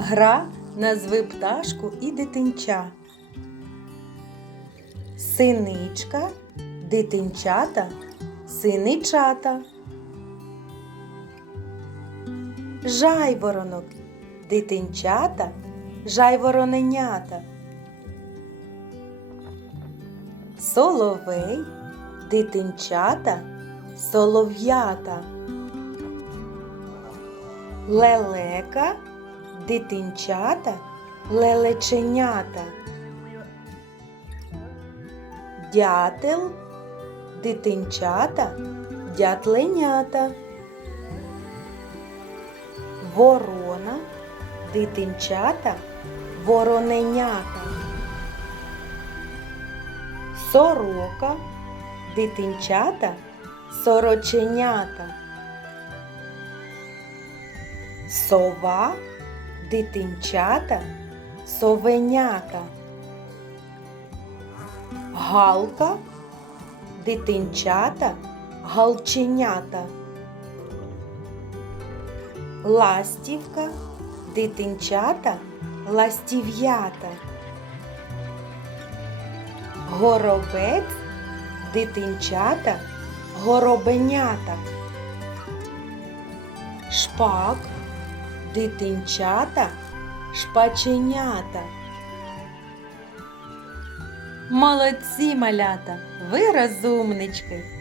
Гра назви пташку і дитинча. Синичка, дитинчата, синичата. Жайворонок, дитинчата, жайвороненята. Соловей, дитинчата, солов'ята. Лелека, дитинчата, лелеченята. Дятел, дитинчата, дятленята. Ворона, дитинчата, вороненята. Сорока, дитинчата, сороченята. Сова, дитинчата, совенята. Галка, дитинчата, галченята. Ластівка, дитинчата, ластів'ята. Горобець, дитинчата, горобенята. Шпак, дитинчата, шпаченята. Молодці малята, ви розумнички.